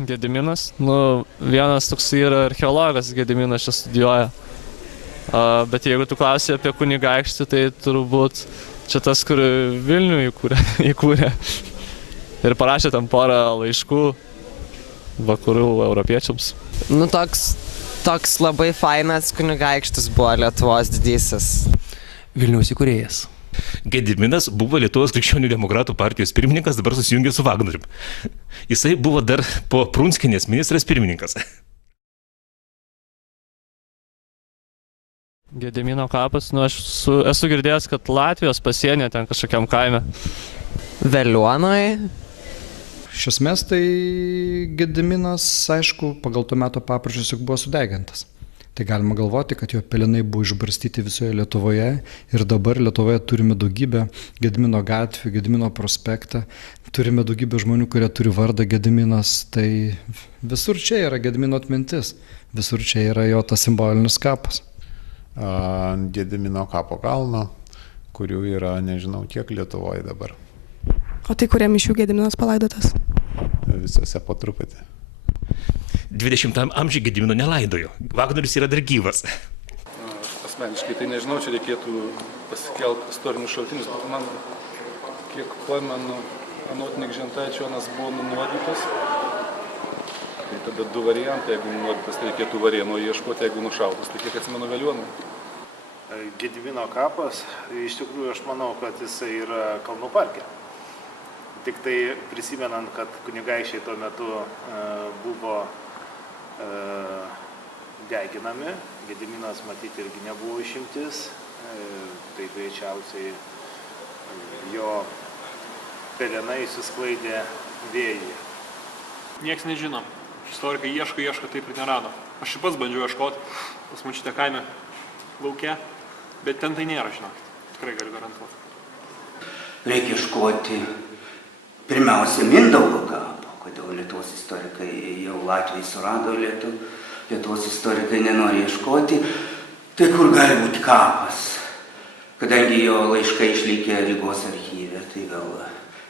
Gediminas. Vienas toks yra archeologas, Gediminas čia studijuoja. Bet jeigu tu klausi apie kunigaikštį, tai turbūt čia tas, kur Vilnių įkūrė. Ir parašė tam porą laiškų vakarų europiečiams. Toks labai fainas kunigaikštis buvo Lietuvos didysis. Vilniaus įkūrėjas. Gediminas buvo Lietuvos krikščionių demokratų partijos pirmininkas, dabar susijungė su Vagnorium. Jisai buvo dar po Prunskienės ministras pirmininkas. Gedimino kapas, aš esu girdėjęs, kad Latvijos pasienė ten kažkokiam kaime. Veliuonoje. Iš esmės tai Gediminas, aišku, pagal to meto papročius juk buvo sudegintas. Tai galima galvoti, kad jo pelenai buvo išbarstyti visoje Lietuvoje ir dabar Lietuvoje turime daugybę Gedimino gatvių, Gedimino prospektą, turime daugybę žmonių, kurie turi vardą Gediminas, tai visur čia yra Gedimino atmintis, visur čia yra jo tas simbolinis kapas. Gedimino kapo kalno, kurių yra nežinau kiek Lietuvoje dabar. O tai kuriam iš jų Gediminas palaidotas? Visose po truputį. 20 amžiuje Gedimino nelaidojo. Vagnorius yra dar gyvas. Asmeniškai tai nežinau, čia reikėtų pasikelti istorinius šaltinius, bet man, kiek pamenu, anot Nikžentaičio Jonas buvo nunuodytas. Tai tada du variantai, jeigu nunuodytas, tai reikėtų Varėno ieškoti, jeigu nušautas, tai kiek atsimenu Veliuonų. Gedimino kapas, iš tikrųjų aš manau, kad jisai yra Kalnų parke. Tik tai prisimenant, kad kunigaikščiai tuo metu buvo deginami, Gediminas matyti irgi nebuvo išimtis, tai greičiausiai jo pelenai susklaidė vėjyje. Niekas nežino. Istorikai ieško, taip ir nerado. Aš ir pats bandžiau ieškoti, pas močiutę kaime lauke, bet ten tai nėra, žinokit. Tikrai galiu garantuoti. Reikia ieškoti pirmiausia Mindaugo kapo, kodėl Lietuvos istorikai jau Latvijai surado Lietuvos istorikai nenori ieškoti, tai kur gali būti kapas, kadangi jo laiškai išlikę Rygos archyve, tai gal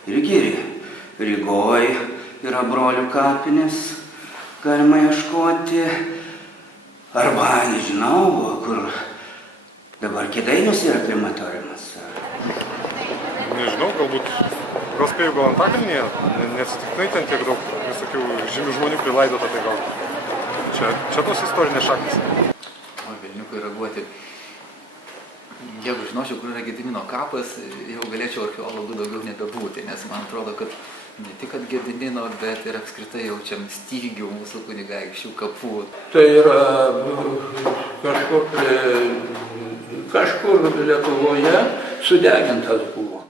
irgi Rygoje yra brolių kapinės, galima ieškoti, arba nežinau, kur dabar Kėdainiuose yra krematoriumas. Nežinau, galbūt Rospėjų gal Antakalnyje, nesitiktinai ten tiek daug visokių žymių žmonių prilaidota, tai gal čia tos istorinės šaknys. O Vilniukui reaguoti. Jeigu žinočiau, kur yra Gedimino kapas, jau galėčiau archeologų daugiau nebebūti, nes man atrodo, kad ne tik kad Gedimino, bet ir apskritai jaučiam stygių mūsų kunigaikščių kapų. Tai yra kažkur Lietuvoje sudegintas buvo.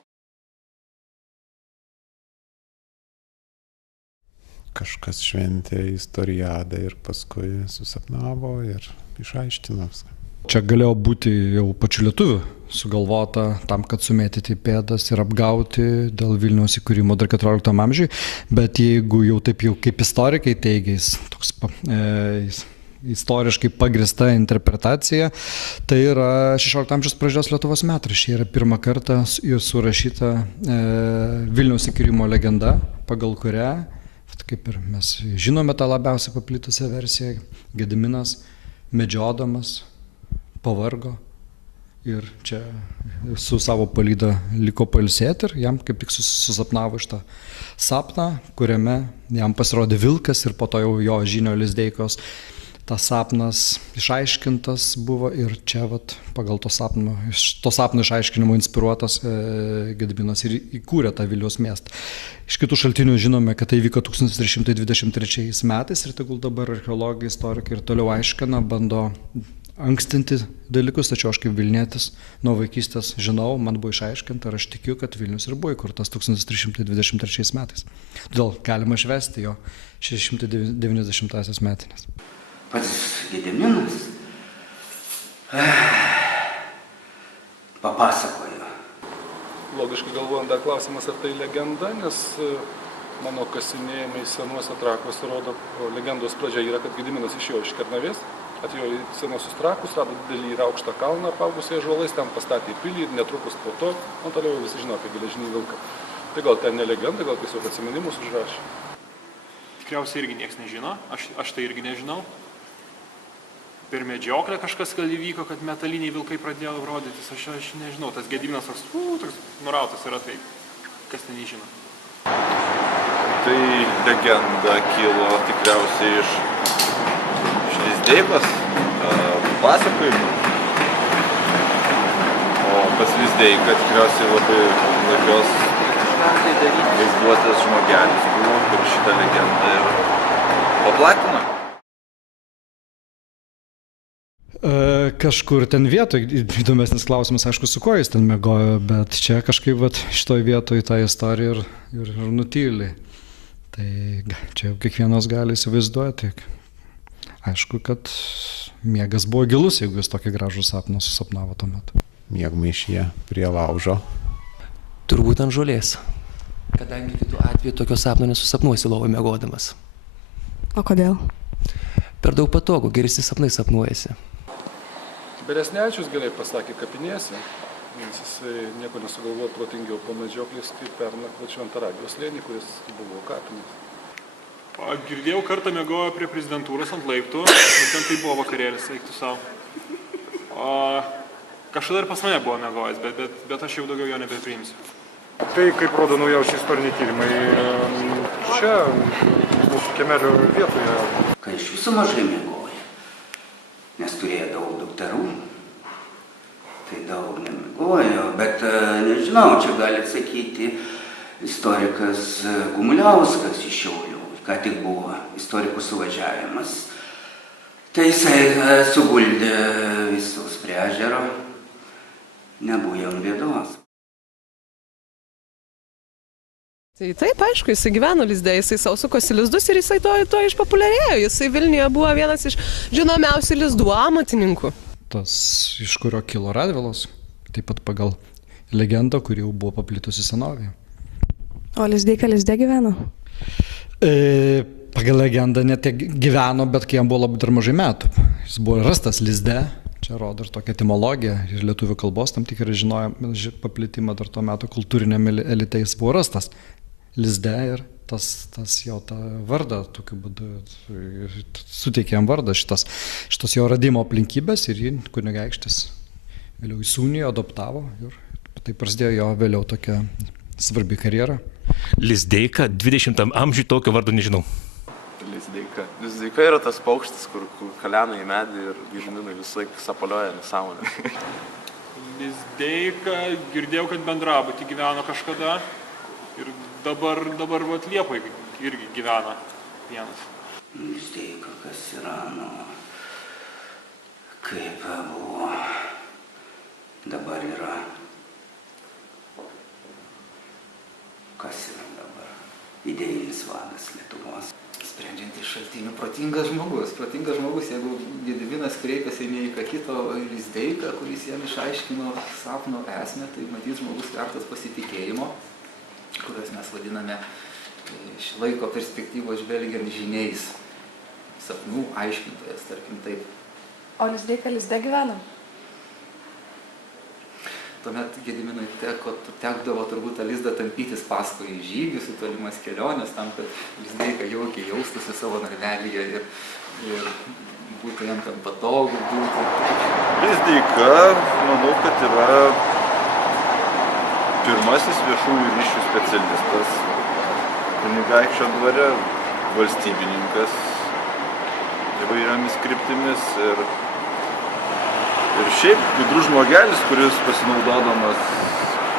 Kažkas šventė istoriadą ir paskui susapnavo ir išaiškino viską. Čia galėjo būti jau pačių lietuvių sugalvota tam, kad sumėtyti pėdas ir apgauti dėl Vilniaus įkūrimo dar 14 amžiui, bet jeigu jau taip jau kaip istorikai teigia, toks istoriškai pagrįsta interpretacija, tai yra 16 amžiaus pradžios Lietuvos metraščiai. Yra pirmą kartą surašyta Vilniaus įkūrimo legenda, pagal kurią, kaip ir mes žinome tą labiausiai paplitusią versiją, Gediminas medžiodamas pavargo ir čia su savo palyda liko pailsėti ir jam kaip tik susapnavo šitą sapną, kuriame jam pasirodė vilkas ir po to jau jo Žynio Lizdeikos tas sapnas išaiškintas buvo ir čia vat, pagal to sapno išaiškinimo inspiruotas Gediminas ir įkūrė tą Vilniaus miestą. Iš kitų šaltinių žinome, kad tai vyko 1323 metais ir tegul dabar archeologai, istorikai ir toliau aiškina, bando ankstinti dalykus, tačiau aš kaip Vilnietis nuo vaikystės žinau, man buvo išaiškinta ir aš tikiu, kad Vilnius ir buvo įkurtas 1323 metais. Todėl galima švęsti jo 690 metinės. Pats Gediminas papasakojo. Logiškai galvojant, dar klausimas, ar tai legenda, nes mano kasinėjimai senuose trakuose rodo, legendos pradžia yra, kad Gediminas išėjo iš Kernavės, atėjo į senuosius trakus, rado didelį ir aukštą kalną apaugusią ąžuolais, ten pastatė pilį ir netrukus po to, toliau visi žino apie geležinį vilką. Tai gal ten ne legenda, gal tiesiog atsiminimus užrašė. tikriausiai irgi niekas nežino, aš tai irgi nežinau. Per medžioklę kažkas gal įvyko, kad metaliniai vilkai pradėjo rodytis, aš nežinau, tas Gediminas toks nurautas yra, tai kas ten nežino. Tai legenda kilo tikriausiai iš Lizdeikos pasakojimų. O pas Lizdeika tikriausiai labai labios vaizduotės žmogelis buvo, kur šitą legendą ir paplatino. Kažkur ten vietoj, įdomesnis klausimas, aišku, su kuo jis ten miegojo, bet čia kažkaip šitoj vietoj tą istoriją ir nutyli. Tai čia kiekvienas gali įsivaizduoti. Aišku, kad miegas buvo gilus, jeigu jis tokį gražų sapną susapnavo tuo metu. Miegmaišyje prie laužo. Turbūt ant žolės. Kadangi kitų atveju tokio sapno nesusapnuosi lovoj miegodamas. O kodėl? Per daug patogu, geresni sapnai sapnuojasi. Beresnevičius gerai pasakė kapinėse, nes jisai nieko nesugalvojo protingiau po medžioklės, kaip pernakvoti Šventaragijos slėnį, kuris buvo kapinės. Girdėjau, kartą miegojo prie prezidentūros ant laiptų, ten tai buvo vakarėlis, eiktų savo. Kažkada ir pas mane buvo miegojęs, bet aš jau daugiau jo nebepriimsiu. Tai, kaip rodo naujausi istoriniai tyrimai, čia, mūsų kiemelio vietoje. Kai iš viso mažai miegoja, nes turėjo daug dukterų, tai daug nemiegojo, bet nežinau, čia gali atsakyti istorikas Gumuliauskas iš Šiaulių, ką tik buvo istorikų suvažiavimas. Tai jisai suguldė visus prie ežero, nebuvo jam bėdos. Tai taip, aišku, jisai gyveno Lizde, jisai sukosi lizdus ir jisai to išpopuliarėjo. Jisai Vilniuje buvo vienas iš žinomiausių lizdų amatininkų. Tas, iš kurio kilo Radvilos, taip pat pagal legendą, kuri jau buvo paplitusi senovėje. O Lizdeika Lizde gyveno? Pagal legendą ne tiek gyveno, bet kai jam buvo labai dar mažai metų. Jis buvo rastas Lizde, čia rodo ir tokia etimologija, ir lietuvių kalbos tam tikrai žinojo paplitimą dar tuo metu kultūrinėme elite jis buvo rastas Lizde ir tas jo tą vardą tokiu būdu suteikė jam vardą šitos jo radimo aplinkybės ir jį kunigaikštis vėliau įsūnijo, adoptavo ir tai prasidėjo jo vėliau tokia svarbi karjera. Lizdeika 20 amžiui tokio vardo nežinau. Lizdeika yra tas paukštis, kur kalena į medį ir Gediminui visai sapalioja nesąmonę. Lizdeika, girdėjau, kad bendrabutį gyveno kažkada ir dabar Liepoj irgi gyvena vienas. Lizdeika, kas yra, kaip buvo, dabar yra. Kas yra dabar? Idėjinis vadas Lietuvos. Sprendžiant iš šaltinių, protingas žmogus, jeigu Gediminas kreipiasi ne į ką kito, Lizdeiką, kuris jam išaiškino sapno esmę, tai matyt žmogus vertas pasitikėjimo, kurias mes vadiname iš laiko perspektyvos žvelgiant žiniais, sapnų aiškintojas, tarkim taip. O Lizdeika Lizde gyveno? Tuomet Gediminui tekdavo turbūt tą lizdą tampytis paskui žygius, į tolimas keliones, tam, kad Lizdeika jaukiai jaustųsi savo narvelyje ir būtų jam tam patogu būti. Lizdeika, manau, kad yra pirmasis viešųjų ryšių specialistas kunigaikščio dvare, valstybininkas įvairiomis kryptimis ir šiaip gudrus žmogelis, kuris pasinaudodamas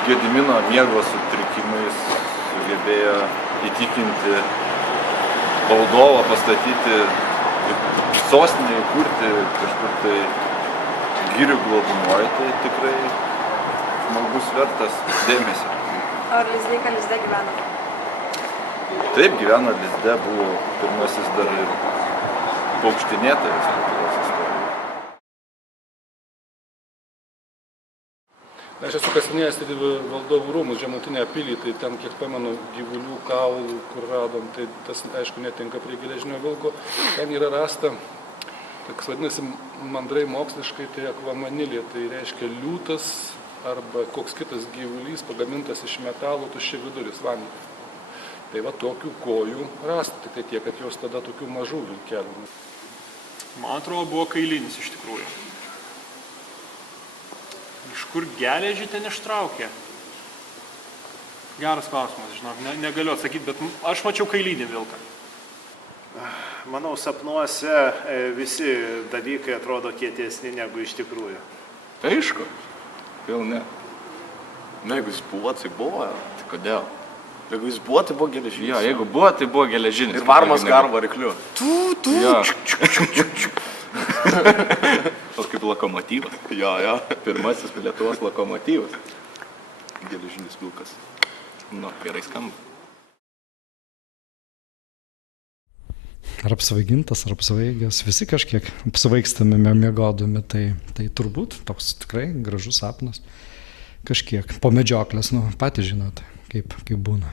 Gedimino miego sutrikimais sugebėjo įtikinti valdovą pastatyti sostinę, įkurti kažkur tai girių glūdumoje, tai tikrai žmogus vertas dėmesio. Ar Lizdeika Lizde gyveno? Taip, gyveno Lizde, buvo pirmasis dar ir paukštinėtojas Lietuvos istorijoje. Aš esu kasinėjęs valdovų rūmus Žemutinėje pilį, tai ten, kiek pamenu, gyvulių kaulų, kur radom, tai tas, aišku, netinka prie geležinio vilko. Ten yra rasta, kas vadinasi mandrai moksliškai, tai akvamanilė, tai reiškia liūtas arba koks kitas gyvulys pagamintas iš metalo tuščiaviduris vandenį. Tai va tokių kojų rasti, tik tai tiek, kad jos tada tokių mažų vilkelių. Man atrodo, buvo kailinis iš tikrųjų. Iš kur geležį ten ištraukė? Geras klausimas, žinok, negaliu atsakyti, bet aš mačiau kailinį vilką. Manau, sapnuose visi dalykai atrodo kietesni negu iš tikrųjų. Aišku, vėl ne. Na, jeigu jis buvo, tai buvo, tai kodėl? Jeigu jis buvo, tai buvo geležinis. Jo, jeigu buvo, tai buvo geležinis. Ir varmas karo varikliu. Jo. O kaip lokomotyvas. Jo. Pirmasis Lietuvos lokomotyvas. Geležinis vilkas. Nu, gerai skamba. Ar apsvaigintas, ar apsvaigęs, visi kažkiek apsvaigstame miegodami, tai turbūt toks tikrai gražus sapnas. Kažkiek po medžioklės, patys žinote, kaip būna.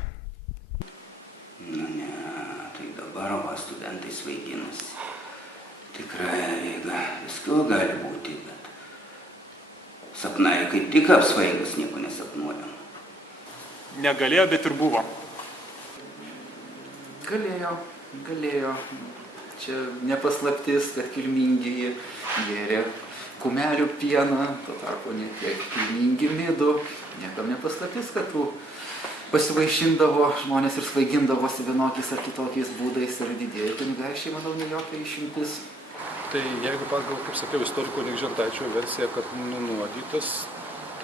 Ne, tai dabar va studentai svaiginasi. Tikrai jėga, visko gali būti, bet sapnai kaip tik apsvaigus nieko nesapnuojam. Negalėjo, bet ir buvo. Galėjo. Čia nepaslaptis, kad kilmingieji gėrė kumelių pieną, tuo tarpu ne tiek kilmingi midų. Niekam nepaslaptis, kad tų pasivaišindavo žmonės ir svaigindavosi vienokiais ar kitokiais būdais ir didieji kunigaikščiai, manau, ne jokia išimtis. Tai jeigu pagal, kaip sakiau, istoriko Nikžentaičio versiją, kad nunuodytas,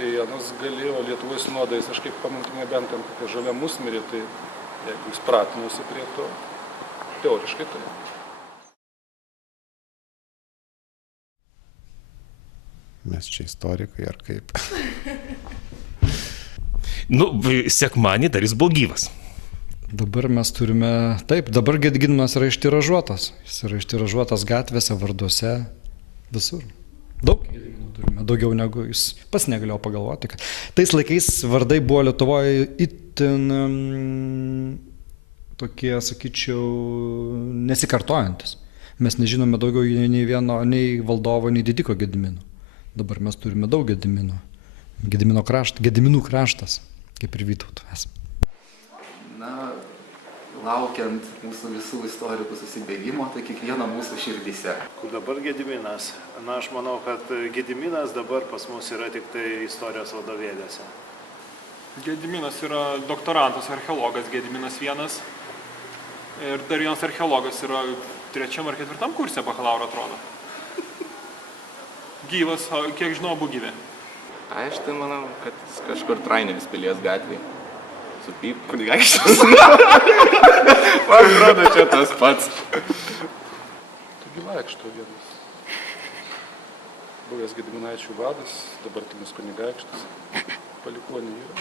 tai anas galėjo Lietuvos nuodais, aš kaip pamenu, nebent ten kokia žalia musmirė, tai jeigu jis pratinosi prie to, teoriškai tai. Mes čia istorikai ar kaip? Sekmanį dar jis buvo gyvas. Dabar mes turime, taip, dabar Gediminas yra ištiražuotas. Jis yra ištiražuotas gatvėse, varduose, visur. Daug Gediminų turime, daugiau negu jis pats negalėjo pagalvoti, kad tais laikais vardai buvo Lietuvoje itin tokie, sakyčiau, nesikartojantis. Mes nežinome daugiau nei vieno, nei valdovo, nei didiko Gedimino. Dabar mes turime daug Gedimino. Gediminų kraštas, kaip ir Vytautų esame. Laukiant mūsų visų istorikų susibėgimo, tai kiekvieno mūsų širdise. Kur dabar Gediminas? Aš manau, kad Gediminas dabar pas mus yra tik tai istorijos vadovėliuose. Gediminas yra doktorantas, archeologas Gediminas vienas. Ir dar vienas archeologas yra 3. ar 4. kurse bakalauro, atrodo. Gyvas, kiek žinau, abu gyvi. Aš tai manau, kad jis kažkur Traineris pilies gatvėje. Supyp, kunigaikštis. Man atrodo, čia tas pats. Taigi vaikšto vienas. Buvęs Gediminaičių vadas, dabartinis kunigaikštis. Palikuonių yra.